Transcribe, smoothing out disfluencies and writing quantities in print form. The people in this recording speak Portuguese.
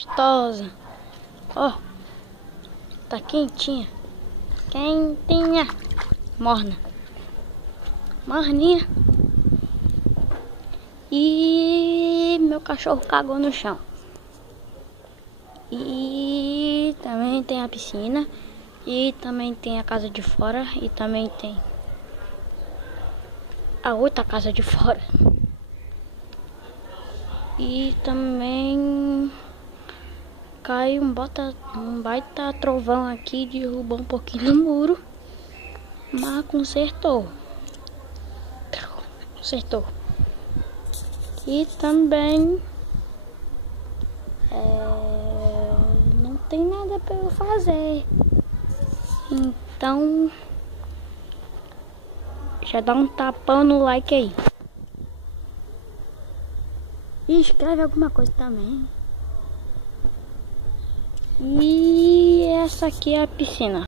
Gostosa. Ó, tá quentinha. Quentinha. Morna. Morninha. E meu cachorro cagou no chão. E também tem a piscina. E também tem a casa de fora. E também tem a outra casa de fora. E também caiu um baita trovão aqui, derrubou um pouquinho no muro, mas consertou. E também não tem nada para eu fazer. Então já dá um tapão no like aí. E escreve alguma coisa também. E essa aqui é a piscina.